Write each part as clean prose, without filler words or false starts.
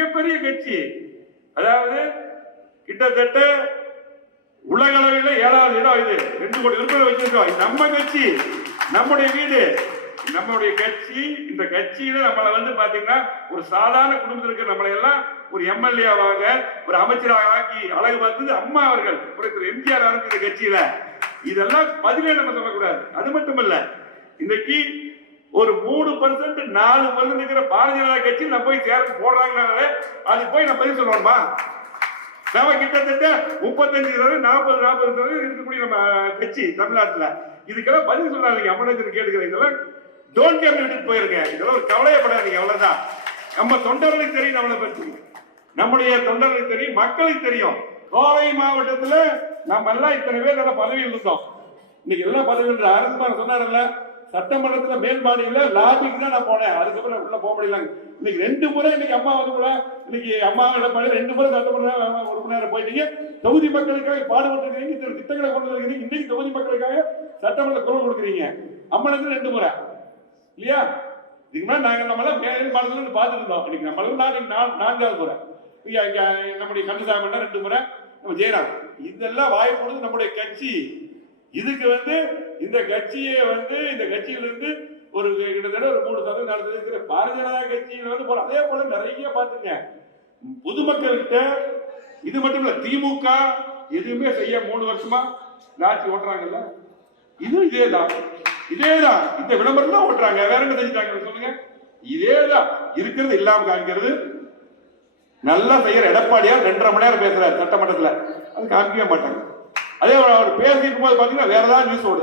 மிகப்பெரிய கட்சி. அதாவது கிட்டத்தட்ட உலக அளவில் 7வது இடம். இது 2 கோடி உறுப்பினர் வச்சிருக்கோம். நம்ம கட்சி, நம்முடைய வீடு, நம்முடைய கட்சி. இந்த கட்சியில நம்மளை வந்து பாத்தீங்கன்னா ஒரு சாதாரண குடும்பத்தில் இருக்கிற நம்மளை எல்லாம் ஒரு எம்எல்ஏவாக ஒரு அமைச்சராக ஆக்கி அழகு பார்த்தது அம்மா அவர்கள். எம்ஜிஆர் ஆரம்பிச்ச கட்சியில இதெல்லாம் பதிலே நம்ம சொல்லக்கூடாது. அது மட்டுமல்ல, இன்னைக்கு ஒரு 3% 4% இருக்கிற பாரதிய ஜனதா கட்சி நம்ம போய் சேர்ந்து போடுறாங்கனாலே அது போய் நம்ம பதில் சொல்லணுமா? நம்ம கிட்டத்தட்ட 35% 40% இருக்கக்கூடிய நம்ம கட்சி தமிழ்நாட்டில் இதுக்கெல்லாம் பதில் சொல்லாதீங்க. அம்மனத்தில் கேட்டுக்கிறேன். இதெல்லாம் டோன்ட் கேர் விட்டு போயிருங்க. இதெல்லாம் ஒரு கவலையப்படாதீங்க. அவ்வளவுதான். நம்ம தொண்டர்களுக்கு தெரியும், நம்மளை பற்றி நம்முடைய தொண்டர்களுக்கு தெரியும், மக்களுக்கு தெரியும். கோவை மாவட்டத்தில் நம்ம எல்லாம் இத்தனை பேர் நல்ல பதவியில் இருந்தோம். இன்னைக்கு எல்லாம் பதவியில் அரசு சொன்னார்ல, சட்டமன்றத்தில் மேல்பாடியில் லாபிக்கு தான் நான் போனேன். அதுக்கப்புறம் உள்ள போக முடியல. இன்னைக்கு 2 முறை இன்னைக்கு அம்மா வந்து கூட இன்னைக்கு அம்மா எடப்பாடி 2 முறை சட்டமன்ற உறுப்பினர் போயிட்டீங்க. தொகுதி மக்களுக்காக பாடுபட்டு இருக்கீங்க, திட்டங்களை கொண்டு வருகிறீங்க. இன்னைக்கு தொகுதி மக்களுக்காக சட்டமன்ற குரல் கொடுக்குறீங்க. அம்மனுக்கு 2 முறை இல்லையா? இதுக்கு மேலே நாங்கள் நம்மளாம் மேல் மாநிலத்தில் பார்த்துட்டு இருந்தோம். இன்னைக்கு நம்மளும் 4வது முறை. நம்முடைய கந்தசாமி 2 முறை, நம்ம ஜெயராம். இதெல்லாம் வாய்ப்பு நம்முடைய கட்சி. இதுக்கு வந்து இந்த கட்சியை வந்து இந்த கட்சியிலிருந்து ஒரு கிட்டத்தட்ட ஒரு 3% 4% பாரதிய ஜனதா கட்சியில வந்து போல. அதே போல நிறைய பாத்துங்க பொதுமக்கள்கிட்ட. இது மட்டும் இல்ல, திமுக எதுவுமே செய்ய 3 வருஷமா ஆட்சி ஓட்டுறாங்கல்ல. இது இதேதான் இந்த விளம்பரம் தான் ஓட்டுறாங்க. வேற என்ன செஞ்சுட்டாங்க சொல்லுங்க? இதேதான் இருக்கிறது இல்லாம காமிக்கிறது. நல்லா செய்யற எடப்பாடியார் 2.5 மணி நேரம் பேசுறாரு சட்டமன்றத்தில். அது காமிக்கவே மாட்டாங்க. அதே அவர் பேசிக்கும் போது பாத்தீங்கன்னா வேற ஏதாவது நியூஸ் ஓடு.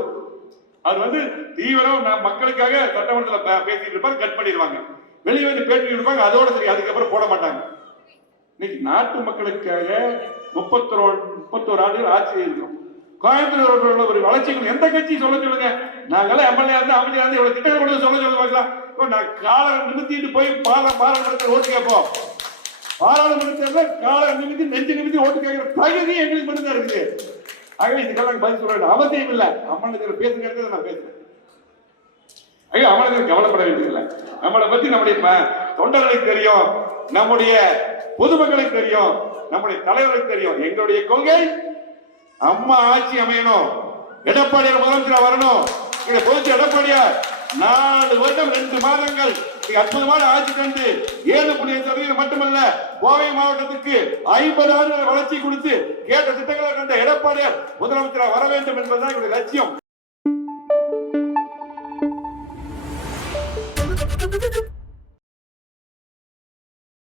அவர் வந்து தீவிரம் மக்களுக்காக சட்டமன்றத்தில் பேசிட்டு இருப்பாரு, கட் பண்ணிடுவாங்க. வெளியே வந்து பேட்டி இருப்பாங்க, அதோட சரி. அதுக்கப்புறம் போட மாட்டாங்க. இன்னைக்கு நாட்டு மக்களுக்காக 31 ஆண்டுகள் ஆட்சி இருக்கும். கோயம்புத்தூர் ஒரு வளர்ச்சிகள் எந்த கட்சி சொல்ல சொல்லுங்க? நாங்கெல்லாம் எம்எல்ஏ இருந்து அமைச்சர் இருந்து இவ்வளவு திட்டங்கள் கொண்டு சொல்ல பார்க்கலாம். நான் காலை நிமித்திட்டு போய் பாராளுமன்றத்தில் ஓட்டு கேட்போம். பாராளுமன்றத்தில் காலை நிமித்தி நெஞ்சு நிமித்தி ஓட்டு கேட்கிற தகுதி எங்களுக்கு மட்டும்தான் இருக்குது. ஆகவே இதுக்கெல்லாம் பதில் சொல்ல வேண்டிய அவசியம் இல்லை. அம்மனத்தில் பேசுங்கிறது நான் பேசுறேன். அம்மனத்தில் கவலைப்பட வேண்டியதில்லை. நம்மளை பத்தி நம்முடைய தொண்டர்களுக்கு தெரியும், நம்முடைய பொதுமக்களுக்கு தெரியும், நம்முடைய தலைவர்களுக்கு தெரியும். எங்களுடைய கொள்கை அம்மா ஆட்சி அமையணும், எடப்பாடியார் முதலமைச்சர் வரணும். பொதுச்சு எடப்பாடியார் 4 வருடம் 2 மாதங்கள் அற்புதமான ஆட்சி கண்டு 7.5% மட்டுமல்ல, கோவை மாவட்டத்துக்கு 50 ஆண்டுகள் வளர்ச்சி கொடுத்து கேட்ட திட்டங்களை கண்ட எடப்பாடியார் முதலமைச்சராக வர வேண்டும் என்பதுதான் எங்களுடைய லட்சியம்.